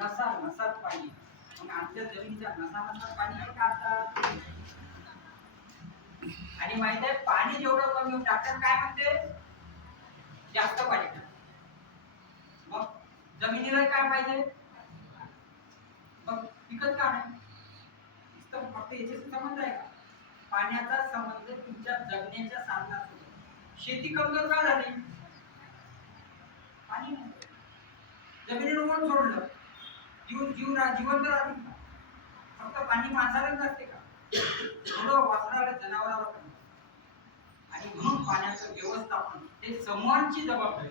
नसा नसात पाणी. मग आमच्या जमिनीच्या नसा नसात पाणी आहे का आता? आणि माहीत आहे पाणी जेवढं कमी डॉक्टर काय म्हणते? जास्त पाणी मग जमिनीला काय पाहिजे? मग पिकत का नाही? फक्त याच्याशी संबंध आहे का? पाण्याचा संबंध तुमच्या जगण्याच्या साधनात शेती कमजोर का झाली? पाणी जमिनीवर सोडलं. जीवन जीवन जिवंत राहते का फक्त पाणी माणसालाच नसते का? थोडं जनावराला पण. आणि म्हणून पाण्याचं व्यवस्थापन हे समूहांची जबाबदारी.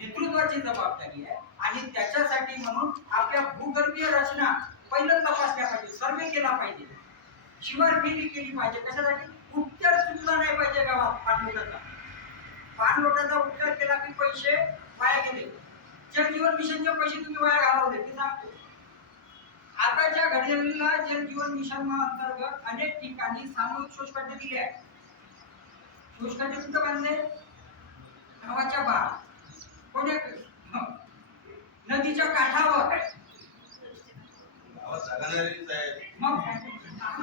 नेतृत्वाची जबाबदारी आहे. आणि त्याच्यासाठी म्हणून आपल्या भूगर्भीय रचना पहिलं तपासल्या पाहिजे सर्वे केला पाहिजे. शिवार फेरी केली पाहिजे. कशासाठी? उत्तर चुकला नाही पाहिजे गावात पाणलोटाचा. पाणलोटाचा उत्तर केला की पैसे वाया गेले. जल जीवन मिशनचे पैसे तुम्ही वाया घालवले ते सांगतो. आताच्या घडीला जल जीवन मिशन अंतर्गत अनेक ठिकाणी सामूहिक शोषखड्डे दिले आहेत. शोषखड्डे कुठं बांधले? गावाच्या बाहेर. कोण्या. नदीच्या काठावर. मग?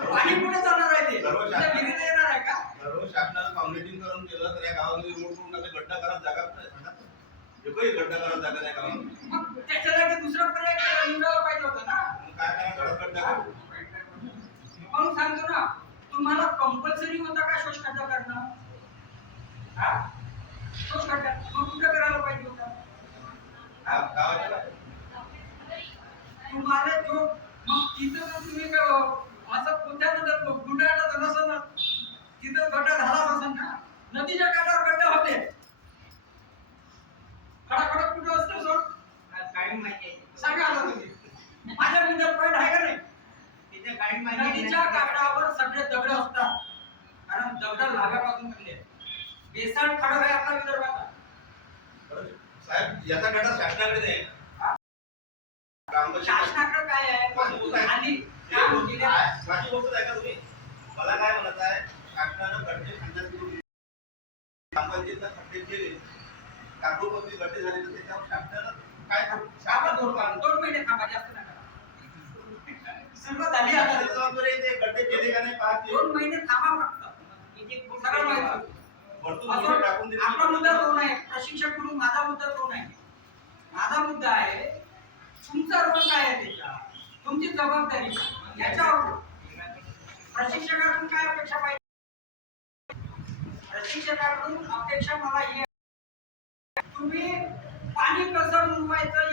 पाणी कुठे जाणार आहे ते? विहिरीला येणार आहे का? सर्व शासनानं काँक्रिटिंग करून केलं तर या गावामध्ये रिमोट करून टाकले गड्डा करत जागा गड्डा करत जागा नाही मग? त्याच्यासाठी दुसरा पर्याय पाहिजे होता ना. काय करू. म्हणून सांगतो ना तुम्हाला कंपल्सरी होता का शोष खड्डा करणं? हा? शोष खड्डा. मग कुठं करायला पाहिजे होता? गा- गावाच्या बाहेर. तुम्हाला जो मग तिथं जर तुम्ही असं कोणत्यानंतर गुंडाळा झाला असेल ना तिथं गड्डा झालाच असेल ना. नदीच्या गड्डा होते खडाखडा कुठं असतो सर गाडी माहिती आहे सांगा आता तुम्ही माझ्या मुद्द्यात पॉईंट आहे का नाही तिथे गाडी माहिती आहे नदीच्या काठावर सगळे दगड असतात. कारण दगड लागापासून बनले. बेसाळ खडक आहे आपला विदर्भाचा. साहेब याचा गड्डा शासनाकडे नाही. हा? शासनाकडे काय आहे? हे काम केले? माझी गोष्ट ऐका तुम्ही? मला काय म्हणत आहे शासनानं खंडात दिले. ग्रामपंचायतला खड्डे केले. कागदोपत्री गड्डे झाले तर त्याच्यावर शासनानं काय करू? थांबा दोन महिने थांबा जास्त नका. सुरुवात झाली आता. ते पाहते दोन महिने थांबा फक्त. सगळं माहिती टाकून दिले. आपला मुद्दा तो नाही. प्रशिक्षक म्हणून माझा मुद्दा तो नाही. माझा मुद्दा आहे तुमचा रोल काय आहे त्याच्यात तुमची जबाबदारी? याच्यावर. प्रशिक्षकाकडून काय अपेक्षा पाहिजे? प्रशिक्षकाकडून अपेक्षा मला ही. तुम्ही पाणी कसं मुरवायचं